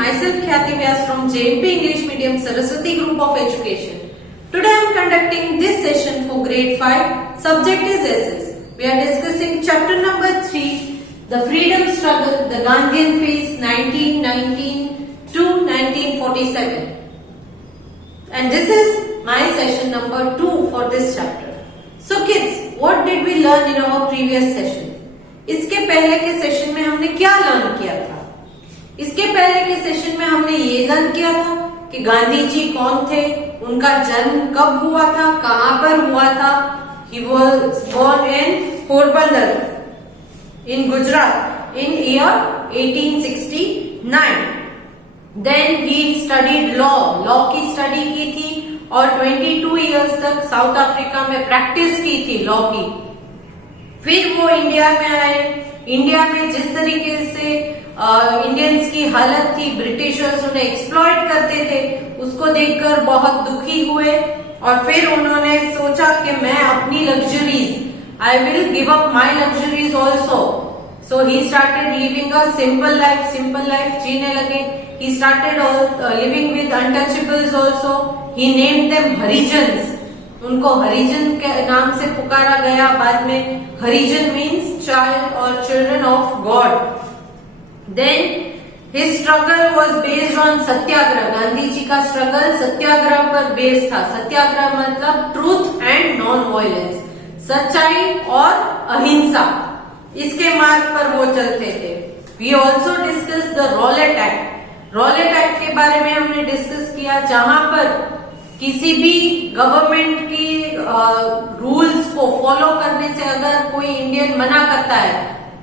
myself Khyati Vyas from JMP English Medium Saraswati Group of Education. Today I am conducting this session for grade 5. Subject is SS. We are discussing chapter number 3, the freedom struggle, the Gandhian phase 1919 to 1947. And this is my session number 2 for this chapter. So kids, what did we learn in our previous session? इसके पहले के session में हमने क्या learn किया था? इसके पहले के सेशन में हमने ये लर्न किया था कि गांधी जी कौन थे, उनका जन्म कब हुआ था, कहां पर हुआ था. He was born in Porbandar in Gujarat in year 1869. Then he studied law की स्टडी की थी और 22 इयर्स तक साउथ अफ्रीका में प्रैक्टिस की थी लॉ की. फिर वो इंडिया में आए. इंडिया में जिस तरीके से इंडियंस की हालत थी, ब्रिटिशर्स उन्हें एक्सप्लॉइट करते थे, उसको देखकर बहुत दुखी हुए और फिर उन्होंने सोचा कि मैं अपनी luxuries, I will give up my luxuries also. So he started living a simple life जीने लगे. He started living with untouchables also. He named them Harijans. उनको हरिजन के नाम से पुकारा गया. बाद में हरिजन मीन्स चाइल्ड और children of God. Then his struggle was based on Satyagraha. Gandhi ji का स्ट्रगल सत्याग्रह पर बेस्ड था. सत्याग्रह मतलब ट्रूथ एंड नॉन वायलेंस, सच्चाई और अहिंसा. इसके मार्ग पर वो चलते थे. We also discuss the Rowlatt Act. Rowlatt Act के बारे में हमने डिस्कस किया, जहां पर किसी भी गवर्नमेंट की रूल्स को फॉलो करने से अगर कोई इंडियन मना करता है,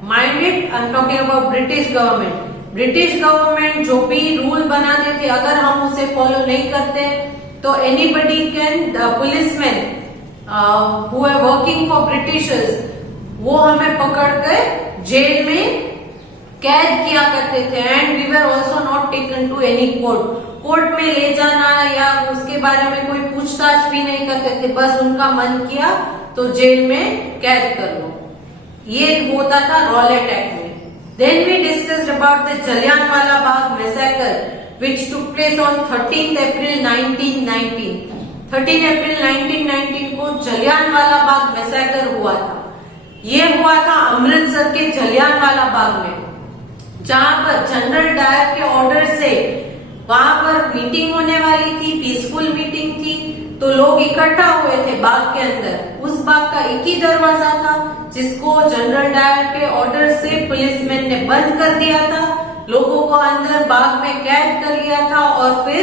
mind it, I am talking about British government. British government जो भी रूल बनाते थे, अगर हम उसे फॉलो नहीं करते तो anybody can, policeman who are working for Britishers, वो हमें पकड़ कर जेल में कैद किया करते थे. And we were also not taken to any court में ले जाना या उसके बारे में कोई पूछताछ भी नहीं करते थे. बस उनका मन किया तो जेल में कैद कर लो. ये होता था रॉलेट एक्ट में. Then we discussed about the Jallianwala Bagh massacre which took place on 13 April 1919. 13 April 1919 को जलियांवाला बाग मैसेकर हुआ था. ये हुआ था अमृतसर के जलियांवाला बाग में, जहां पर जनरल डायर के ऑर्डर से वहां पर मीटिंग होने वाली थी, पीसफुल मीटिंग थी. तो लोग इकट्ठा हुए थे बाग के अंदर. उस बाग का एक ही दरवाजा था जिसको जनरल डायर के ऑर्डर से पुलिसमैन ने बंद कर दिया था. लोगों को अंदर बाग में कैद कर लिया था और फिर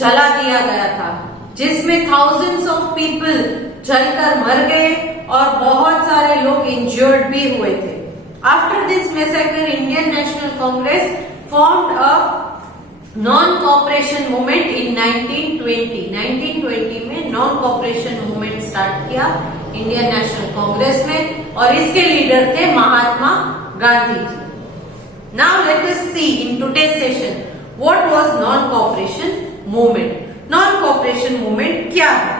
जला दिया गया था, जिसमें थाउजेंड्स ऑफ पीपल जलकर मर गए और बहुत सारे लोग इंजर्ड भी हुए थे. After this massacre, Indian National Congress formed a non cooperation movement in 1920. 1920 में नॉन कॉपरेशन मूवमेंट स्टार्ट किया इंडियन नेशनल कांग्रेस में और इसके लीडर थे Mahatma Gandhi ji. Now let us see in today's session what was non cooperation movement. Non cooperation movement क्या है?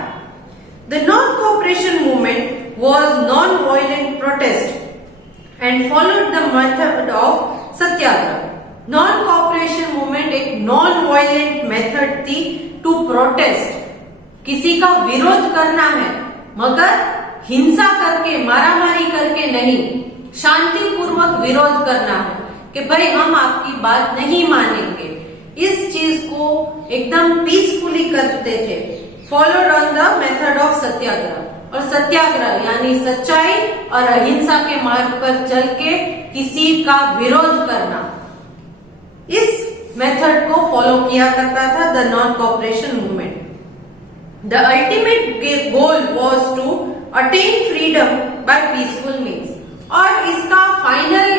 The non cooperation movement was non violent protest and followed the method of Satyagraha. Non cooperation movement एक non violent method थी to protest. किसी का विरोध करना है मगर हिंसा करके, मारामारी करके नहीं, शांतिपूर्वक विरोध करना है कि भाई हम आपकी बात नहीं मानेंगे. इस चीज को एकदम पीसफुली करते थे. Followed on the method of Satyagraha. और सत्याग्रह यानी सच्चाई और अहिंसा के मार्ग पर चल के किसी का विरोध करना. इस मेथड को फॉलो किया करता था the non cooperation movement. The ultimate goal was to attain freedom by peaceful means. और इसका फाइनल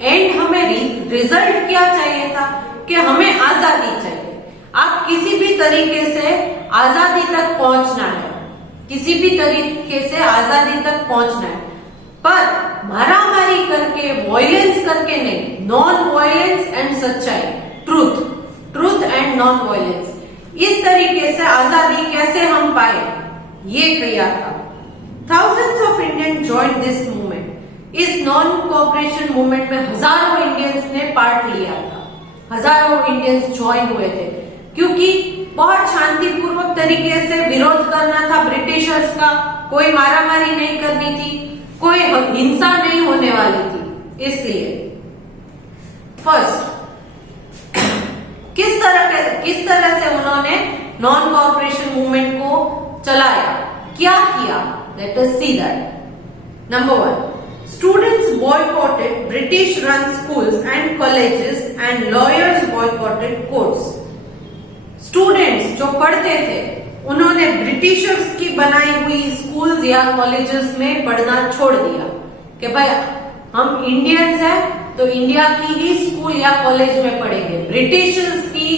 एंड हमें रिजल्ट क्या चाहिए था कि हमें आजादी चाहिए. आप किसी भी तरीके से आजादी तक पहुंचना है, किसी भी तरीके से आजादी तक पहुंचना है, पर मारामारी करके, वायलेंस करके नहीं. नॉन वायलेंस एंड सच्चाई, ट्रूथ एंड नॉन वायलेंस. इस तरीके से आजादी कैसे हम पाए, ये किया था. Thousands of Indian joined this movement. इस नॉन कोऑपरेशन मूवमेंट में हजारों इंडियंस ने पार्ट लिया था. हजारों इंडियंस ज्वाइन हुए थे, क्योंकि बहुत शांतिपूर्वक तरीके से विरोध करना था ब्रिटिशर्स का, कोई मारामारी नहीं करनी थी, कोई हिंसा नहीं होने वाली थी। इसलिए फर्स्ट किस तरह से उन्होंने नॉन कॉर्पोरेशन मूवमेंट को चलाया, क्या किया, late us see that. Number 1, students boycotted British run schools and colleges and lawyers boycotted courts। Students जो पढ़ते थे उन्होंने ब्रिटिशर्स की बनाई हुई स्कूल्स या कॉलेजेस में पढ़ना छोड़ दिया कि भाई हम इंडियंस हैं तो इंडिया की ही स्कूल या कॉलेज में पढ़ेंगे, ब्रिटिशर्स की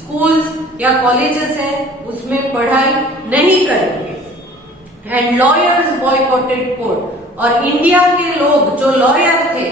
स्कूल्स या कॉलेजेस है उसमें पढ़ाई नहीं करेंगे। एंड लॉयर्स बॉयकॉटेड कोर्ट, और इंडिया के लोग जो लॉयर थे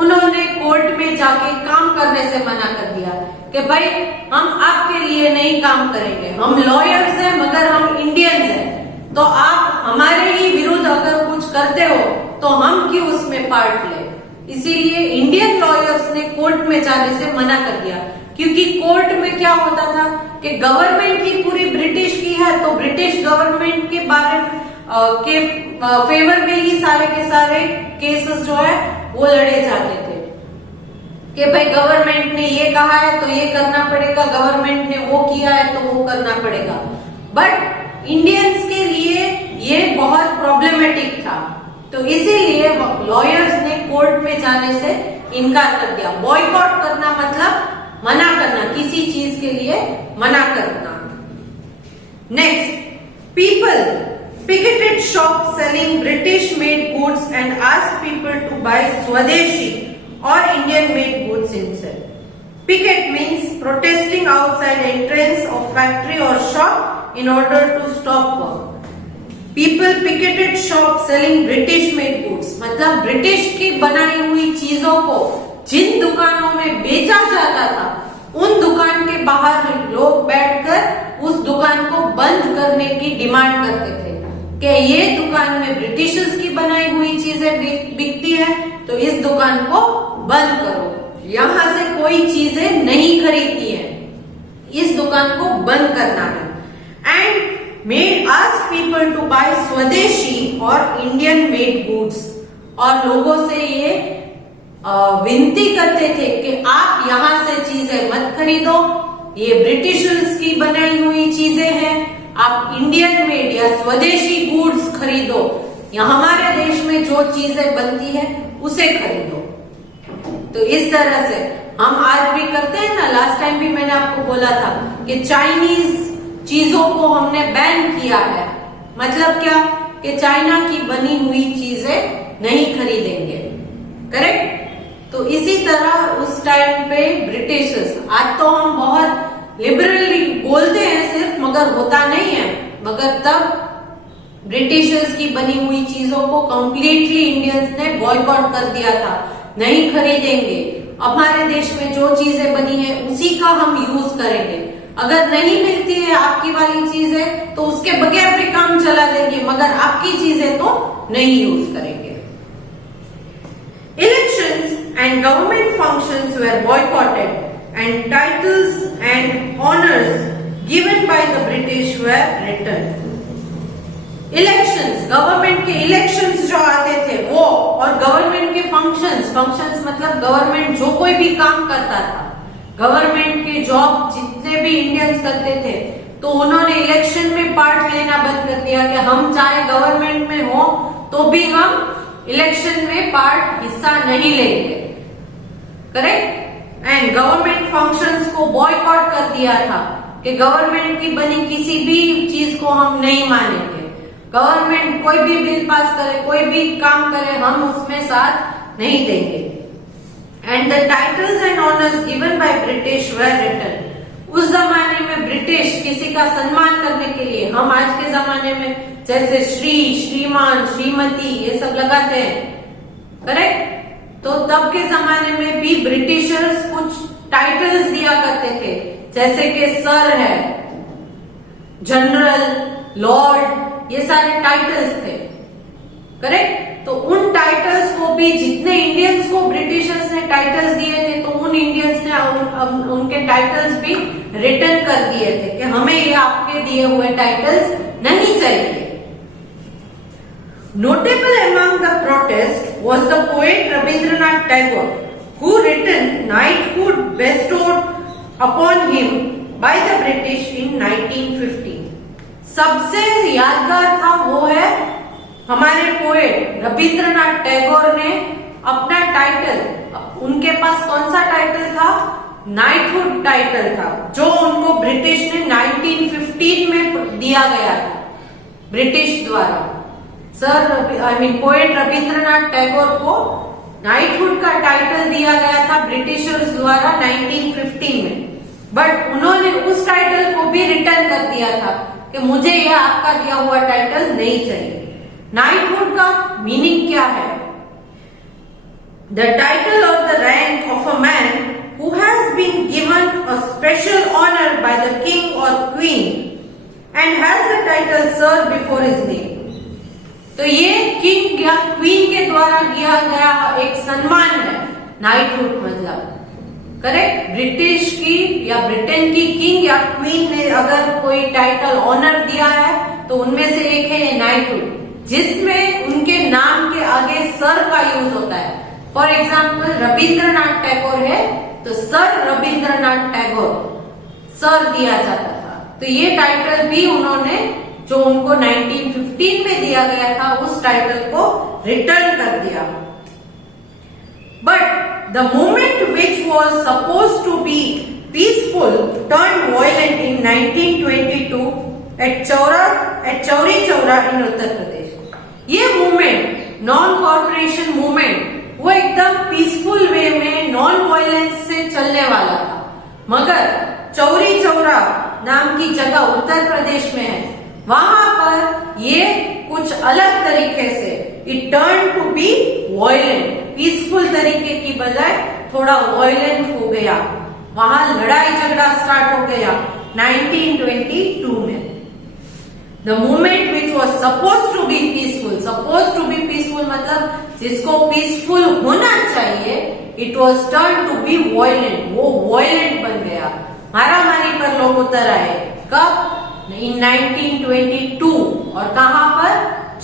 उन्होंने कोर्ट में जाके काम करने से मना कर दिया कि भाई हम आपके लिए नहीं काम करेंगे, हम लॉयर्स हैं मगर हम इंडियंस हैं, तो आप हमारे ही विरुद्ध अगर कुछ करते हो तो हम क्यों उसमें पार्ट ले। इसीलिए इंडियन लॉयर्स ने कोर्ट में जाने से मना कर दिया, क्योंकि कोर्ट में क्या होता था कि गवर्नमेंट की पूरी ब्रिटिश की है तो ब्रिटिश गवर्नमेंट के बारे में के फेवर में ही सारे के सारे केसेस जो है वो लड़े जाते थे कि भाई गवर्नमेंट ने ये कहा है तो ये करना पड़ेगा, गवर्नमेंट ने वो किया है तो वो करना पड़ेगा। बट इंडियंस के लिए ये बहुत प्रॉब्लमेटिक था, तो इसीलिए लॉयर्स ने कोर्ट में जाने से इनकार कर दिया। बॉयकॉट करना मतलब मना करना, किसी चीज के लिए मना करना। Next, people picketed shops selling British made goods and asked people to buy Swadeshi or Indian made goods instead. Picket means protesting outside entrance of factory or shop in order to stop work. People picketed shops selling British made goods, मतलब British की बनाई हुई चीजों को जिन दुकानों में बेचा जाता था उन दुकान के बाहर लोग बैठकर उस दुकान को बंद करने की डिमांड करते थे कि ये दुकान में ब्रिटिशर्स की बनाई हुई चीजें बिकती है तो इस दुकान को बंद करो, यहां से कोई चीजें नहीं खरीदती है, इस दुकान को बंद करना है। And made ask people to buy swadeshi और इंडियन मेड गुड्स, और लोगों से ये विनती करते थे कि आप यहां से चीजें मत खरीदो, ये ब्रिटिशर्स की बनाई हुई चीजें हैं, आप इंडियन मेड या स्वदेशी गुड्स खरीदो, या हमारे देश में जो चीजें बनती है उसे खरीदो। तो इस तरह से हम आज भी करते हैं ना, लास्ट टाइम भी मैंने आपको बोला था कि चाइनीज चीजों को हमने बैन किया है, मतलब क्या कि चाइना की बनी हुई चीजें नहीं खरीदेंगे, करेक्ट। तो इसी तरह उस टाइम पे ब्रिटिशर्स, आज तो हम बहुत लिबरली बोलते हैं सिर्फ, मगर होता नहीं है, मगर तब ब्रिटिशर्स की बनी हुई चीजों को कंप्लीटली इंडियंस ने बॉयकॉट कर दिया था, नहीं खरीदेंगे, हमारे देश में जो चीजें बनी है उसी का हम यूज करेंगे, अगर नहीं मिलती है आपकी वाली चीजें तो उसके बगैर भी काम चला देंगे, मगर आपकी चीजें तो नहीं यूज करेंगे। Elections and government functions were boycotted and titles and honors given by the British were returned. Elections, government के इलेक्शंस जो आते थे वो, और गवर्नमेंट के फंक्शंस मतलब गवर्नमेंट जो कोई भी काम करता था, गवर्नमेंट के जॉब जितने भी इंडियंस करते थे, तो उन्होंने इलेक्शन में पार्ट लेना बंद कर दिया कि हम चाहे गवर्नमेंट में हो तो भी हम इलेक्शन में पार्ट हिस्सा नहीं लेंगे, करेक्ट। एंड गवर्नमेंट फंक्शंस को बॉयकॉट कर दिया था कि गवर्नमेंट की बनी किसी भी चीज को हम नहीं मानेंगे, गवर्नमेंट कोई भी बिल पास करे, कोई भी काम करे, हम उसमें साथ नहीं देंगे। And the titles and honours given by British were written. उस जमाने में ब्रिटिश किसी का सम्मान करने के लिए, हम आज के जमाने में जैसे श्री, श्रीमान, श्रीमती ये सब लगाते हैं, करेक्ट। तो तब के जमाने में भी ब्रिटिशर्स कुछ टाइटल्स दिया करते थे, जैसे कि सर है, जनरल, लॉर्ड, ये सारे टाइटल्स थे, करेक्ट। तो उन टाइटल्स को भी, जितने इंडियंस को ब्रिटिशर्स ने टाइटल्स दिए थे, तो उन इंडियंस ने उनके टाइटल्स भी रिटर्न कर दिए थे कि हमें ये आपके दिए हुए टाइटल्स नहीं चाहिए। Notable among the protest was the poet Rabindranath Tagore, who written knighthood bestowed upon him by the British in 1950. सबसे यादगार था वो है हमारे पोएट रविंद्रनाथ टैगोर ने अपना टाइटल, उनके पास कौन सा टाइटल था? नाइटहुड टाइटल था, जो उनको ब्रिटिश ने 1915 में दिया गया था ब्रिटिश द्वारा। पोएट रविंद्रनाथ टैगोर को नाइटहुड का टाइटल दिया गया था ब्रिटिशर्स द्वारा 1915 में, बट उन्होंने उस टाइटल को भी रिटर्न कर दिया था कि मुझे यह आपका दिया हुआ टाइटल नहीं चाहिए। नाइटहुड का मीनिंग क्या है? The title of the rank of a man who has been given a special honor by the king or queen and has the title sir before his name. तो ये king या queen के द्वारा दिया गया एक सम्मान है नाइटहुड, मतलब करेक्ट। ब्रिटिश की या ब्रिटेन की किंग या क्वीन ने अगर कोई टाइटल ऑनर दिया है तो उनमें से एक है ये नाइटहुड, जिसमें उनके नाम के आगे सर का यूज होता है। फॉर एग्जाम्पल रविंद्रनाथ टैगोर है तो सर रविंद्रनाथ टैगोर सर दिया जाता था। तो ये टाइटल भी उन्होंने जो उनको 1915 में दिया गया था उस टाइटल को रिटर्न कर दिया। But the movement which was suppose to be peaceful turn violent in 1922 at Chauri Chaura in Uttar Pradesh. ये मूवमेंट नॉन कॉर्पोरेशन मूवमेंट वो एकदम पीसफुल वे में नॉन वायलेंस से चलने वाला था, मगर चौरी चौरा नाम की जगह उत्तर प्रदेश में है, वहां पर ये कुछ अलग तरीके से it turn to be violent, peaceful तरीके की बजाय थोड़ा वायलेंट हो गया, वहां लड़ाई झगड़ा स्टार्ट हो गया 1922 में। The movement which was suppose to be peaceful मतलब जिसको पीसफुल होना चाहिए, it was turn to be violent, वो वायलेंट बन गया, मारामारी पर लोग उतर आए। कब? इन 1922 और कहां पर?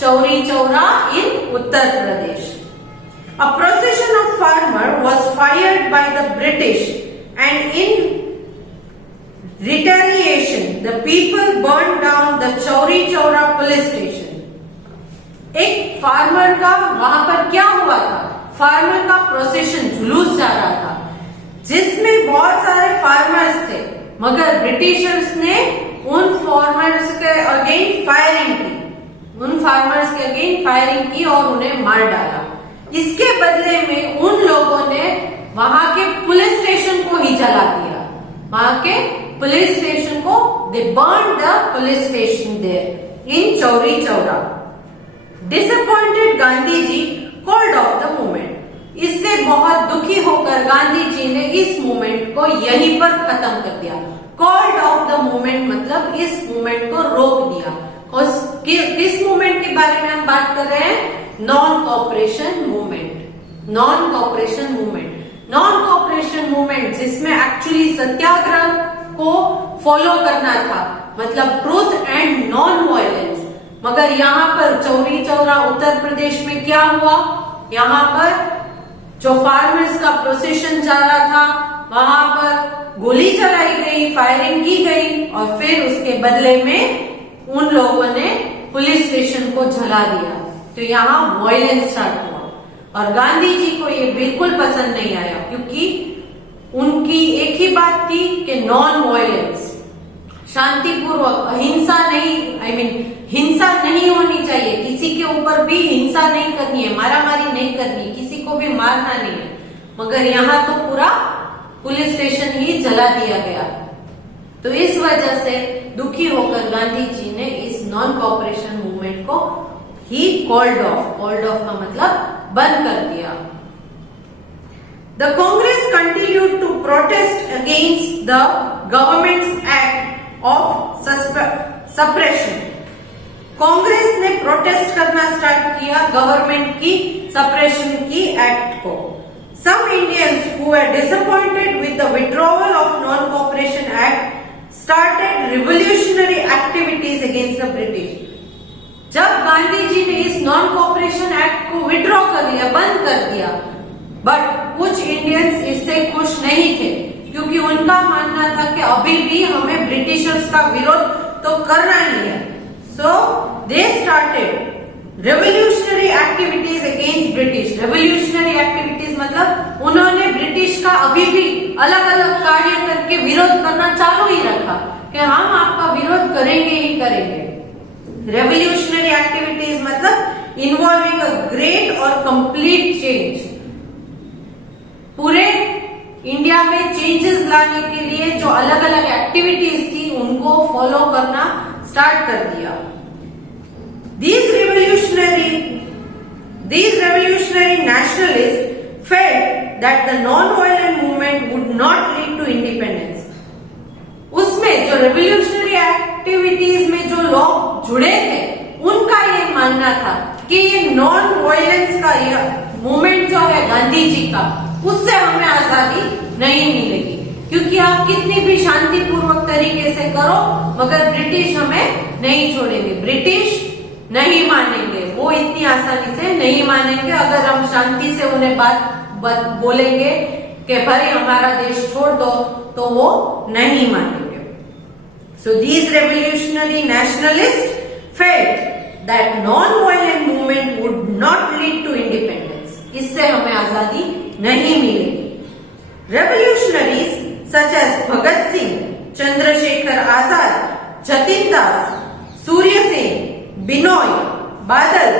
Chauri Chaura in Uttar Pradesh. A procession of farmer was fired by the British and in retaliation the people burned down the Chauri Chaura police station. एक फार्मर का वहां पर क्या हुआ था? फार्मर का प्रोसेशन जुलूस जा रहा था जिसमें बहुत सारे फार्मर्स थे, मगर ब्रिटिशर्स ने उन फार्मर्स के अगेंस्ट फायरिंग की और उन्हें मार डाला। इसके बदले में उन लोगों ने वहां के पुलिस स्टेशन को ही जला दिया, वहां के पुलिस स्टेशन को, they burn the police station there in Chauri Chaura. Disappointed Gandhi ji called off the movement. इससे बहुत दुखी होकर गांधी जी ने इस मूवमेंट को यहीं पर खत्म कर दिया। कॉल्ड ऑफ द मूवमेंट मतलब इस मूवमेंट को रोक दिया। किस मूवमेंट के बारे में हम बात कर रहे हैं? नॉन कॉपरेशन मूवमेंट जिसमें एक्चुअली सत्याग्रह को फॉलो करना था, मतलब ट्रूथ एंड नॉन वायलेंस। मगर यहाँ पर चौरी चौरा उत्तर प्रदेश में क्या हुआ? यहाँ पर जो फार्मर्स का प्रोसेशन जा रहा था वहां पर गोली चलाई गई, फायरिंग की गई और फिर उसके बदले में उन लोगों ने पुलिस स्टेशन को जला दिया। तो यहाँ वायलेंस स्टार्ट हुआ और गांधी जी को ये बिल्कुल पसंद नहीं आया, क्योंकि उनकी एक ही बात थी कि नॉन वायलेंस, शांतिपूर्वक, हिंसा नहीं होनी चाहिए, किसी के ऊपर भी हिंसा नहीं करनी है, मारामारी नहीं करनी, किसी को भी मारना नहीं है। मगर यहाँ तो पूरा पुलिस स्टेशन ही जला दिया गया। तो इस वजह से दुखी होकर गांधी जी ने इस नॉन कॉपरेशन मूवमेंट को ही कॉल्ड ऑफ का मतलब बंद कर दिया। The Congress continued to protest against the government's act of suppression. Congress ने प्रोटेस्ट करना स्टार्ट किया गवर्नमेंट की सप्रेशन की एक्ट को। Some Indians who were disappointed with the withdrawal of non cooperation act started revolutionary activities against the British. जब गांधी जी ने इस non cooperation act को विड्रॉ कर लिया, बंद कर दिया, बट कुछ इंडियंस इससे खुश नहीं थे क्योंकि उनका मानना था कि अभी भी हमें ब्रिटिशर्स का विरोध तो करना ही है। So they started revolutionary activities against British. Revolutionary activities मतलब उन्होंने ब्रिटिश का अभी भी अलग अलग कार्य करके विरोध करना चालू ही रखा कि हम आपका विरोध करेंगे ही करेंगे। Revolutionary activities मतलब involving a great or complete change. पूरे इंडिया में चेंजेस लाने के लिए जो अलग अलग एक्टिविटीज थी उनको फॉलो करना स्टार्ट कर दिया। These revolutionary nationalists felt that the non-violent movement would not lead to independence. उसमें जो revolutionary activities में जो लोग जुड़े थे उनका ये मानना था कि ये नॉन वायलेंस का यह मूवमेंट जो है गांधी जी का, उससे हमें आजादी नहीं मिलेगी क्योंकि आप कितनी भी शांतिपूर्वक तरीके से करो मगर ब्रिटिश हमें नहीं छोड़ेंगे, ब्रिटिश नहीं मानेंगे, वो इतनी आसानी से नहीं मानेंगे। अगर हम शांति से उन्हें बात बोलेंगे कि भाई हमारा देश छोड़ दो तो वो नहीं मानेंगे। So these revolutionary nationalists felt that non-violent movement would not lead to independence. इससे हमें आजादी नहीं मिलेगी। Revolutionaries such as Bhagat Singh, Chandrasekhar Azad, Jatin Das, Surya Sen, Binoy, Badal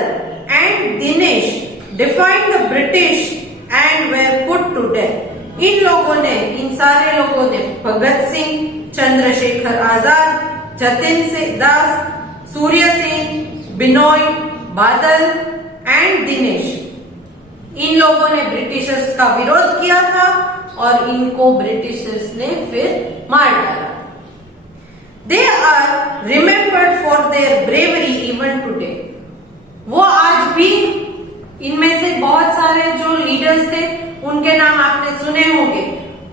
and Dinesh defied the British and were put to death. इन सारे लोगों ने भगत सिंह, चंद्रशेखर आजाद, जतिन दास, सूर्य सेन, बिनोय, बादल and Dinesh, इन लोगों ने ब्रिटिशर्स का विरोध किया था और इनको ब्रिटिशर्स ने फिर मार डाला। They are remembered for their bravery even today. वो आज भी, इनमें से बहुत सारे जो लीडर्स थे उनके नाम आपने सुने होंगे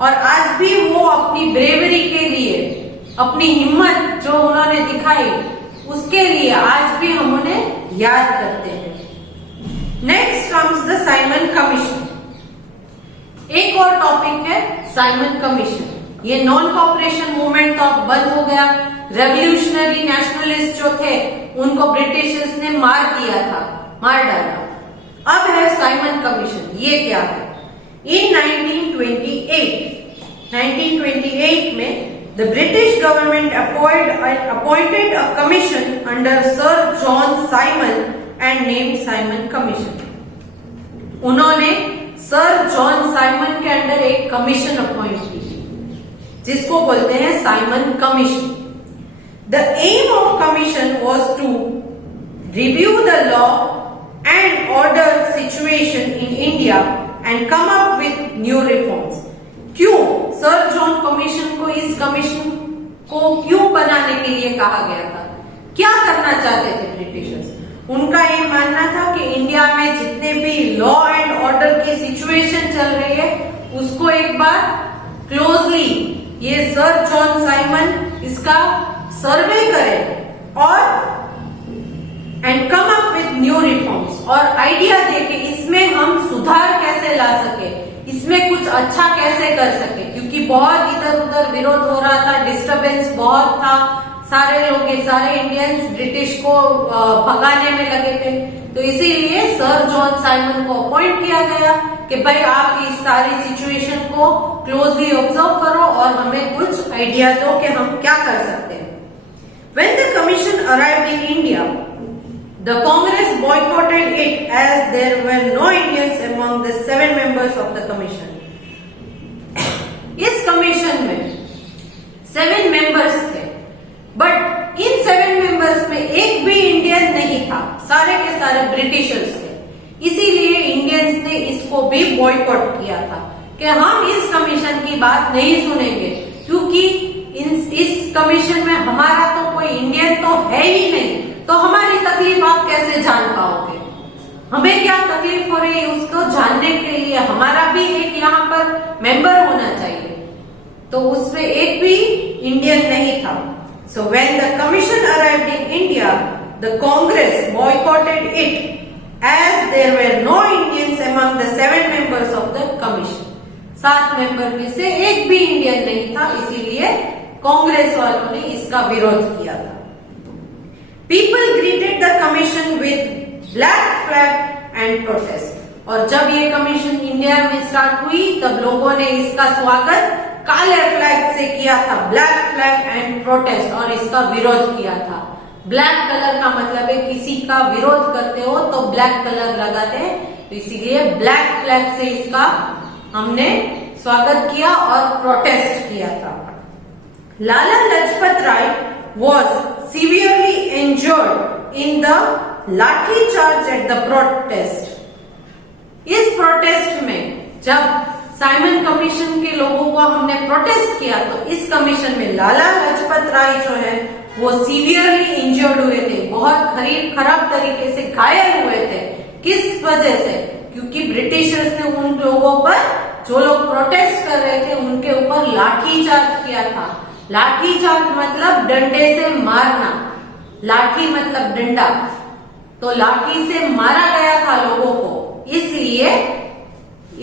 और आज भी वो अपनी ब्रेवरी के लिए, अपनी हिम्मत जो उन्होंने दिखाई उसके लिए आज भी हम उन्हें याद करते हैं। Next comes the Simon commission. एक और टॉपिक है साइमन कमीशन। ये नॉन कॉपरेशन मूवमेंट तो अब बंद हो गया, रेवोल्यूशनरी नेशनलिस्ट जो थे उनको ब्रिटिशर्स ने मार दिया था, मार डाला। अब है साइमन कमीशन। ये क्या है? इन 1928 में the British government appointed a commission under Sir John Simon and named Simon Commission. उन्होंने सर जॉन साइमन के अंडर एक कमीशन अपॉइंट की जिसको बोलते हैं Simon commission. The aim of commission was to review the law and order situation in India and come up with new reforms. क्यों sir John commission को, इस commission को क्यों बनाने के लिए कहा गया था? क्या करना चाहते थे ब्रिटिशर्स? उनका ये मानना था कि इंडिया में जितने भी लॉ एंड ऑर्डर की सिचुएशन चल रही है उसको एक बार क्लोजली ये सर जॉन साइमन इसका सर्वे करें और and come up with new reforms, और आइडिया दे कि इसमें हम सुधार कैसे ला सके, इसमें कुछ अच्छा कैसे कर सके, क्योंकि बहुत इधर उधर विरोध हो रहा था, डिस्टरबेंस बहुत था, सारे लोग, सारे इंडियंस ब्रिटिश को भगाने में लगे थे। तो इसीलिए सर जॉन साइमन को अपॉइंट किया गया कि भाई आप इस सारी सिचुएशन को क्लोजली ऑब्जर्व करो और हमें कुछ आइडिया दो कि हम क्या कर सकते हैं। When the commission arrived in India, the Congress boycotted it as there were no Indians among the 7 members of the commission. इस कमीशन में 7 मेंबर्स थे, बट इन 7 मेंबर्स में एक भी इंडियन नहीं था, सारे के सारे ब्रिटिशर्स थे। इसीलिए इंडियंस ने इसको भी बॉयकॉट किया था कि हम इस कमीशन की बात नहीं सुनेंगे, क्योंकि इस कमीशन में हमारा तो कोई इंडियन तो है ही नहीं, तो हमारी कैसे जान पाओगे? हमें क्या तकलीफ हो रही है उसको जानने के लिए हमारा भी एक यहाँ पर मेंबर होना चाहिए। तो उसमें एक भी इंडियन नहीं था। So when the commission arrived in India, the Congress boycotted it as there were no Indians among the 7 members of the commission. 7 member में से एक भी इंडियन नहीं था, इसीलिए कांग्रेस वालों ने इसका विरोध किया था। People greeted the commission with black flag and protest. और जब ये कमीशन इंडिया में स्टार्ट हुई तब लोगों ने इसका स्वागत काले फ्लैग से किया था, ब्लैक फ्लैग एंड प्रोटेस्ट, और इसका विरोध किया था। ब्लैक कलर का मतलब है किसी का विरोध करते हो तो ब्लैक कलर लगाते हैं, तो इसीलिए ब्लैक फ्लैग से इसका हमने स्वागत किया और प्रोटेस्ट किया था। Lala Lajpat Rai was severely injured in the lathi charge at the protest. इस प्रोटेस्ट में जब साइमन कमीशन के लोगों को हमने प्रोटेस्ट किया तो इस कमीशन में लाला लजपत राय जो है वो सीवियरली इंजर्ड हुए थे, बहुत खराब तरीके से घायल हुए थे। किस वजह से? क्योंकि ब्रिटिशर्स ने उन लोगों पर, जो लोग प्रोटेस्ट कर रहे थे, उनके ऊपर लाठी चार्ज किया था। लाठी चार्ज मतलब डंडे से मारना, लाठी मतलब डंडा, तो लाठी से मारा गया था लोगों को। इसलिए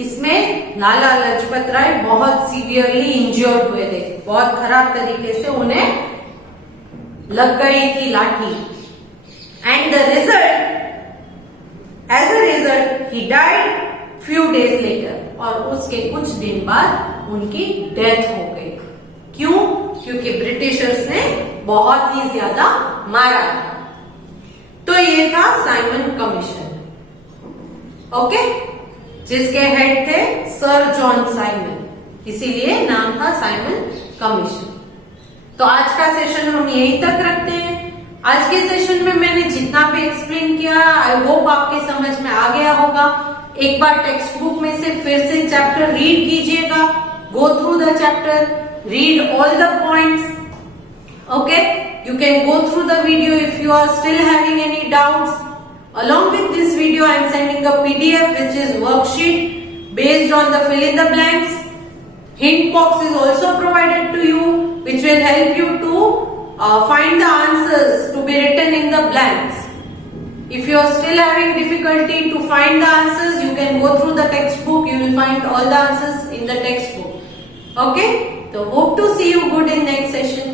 इसमें लाला लजपत राय बहुत सीवियरली इंजर्ड हुए थे, बहुत खराब तरीके से उन्हें लग गई थी लाठी। And the result, as a result he died few days later, और उसके कुछ दिन बाद उनकी डेथ हो गई। क्यों? क्योंकि ब्रिटिशर्स ने बहुत ही ज्यादा मारा था। तो ये था साइमन कमीशन, ओके, जिसके हेड थे सर जॉन साइमन, इसीलिए नाम था साइमन कमीशन। तो आज का सेशन हम यहीं तक रखते हैं। आज के सेशन में मैंने जितना भी एक्सप्लेन किया, आई होप आपके समझ में आ गया होगा। एक बार टेक्स्ट बुक में से फिर से चैप्टर रीड कीजिएगा, go through the chapter, read all the points, okay. You can go through the video if you are still having any doubts. Along with this video, I am sending a PDF which is worksheet based on the fill in the blanks. Hint box is also provided to you, which will help you to find the answers to be written in the blanks. If you are still having difficulty to find the answers, you can go through the textbook. You will find all the answers in the textbook. Okay? So hope to see you good in next session.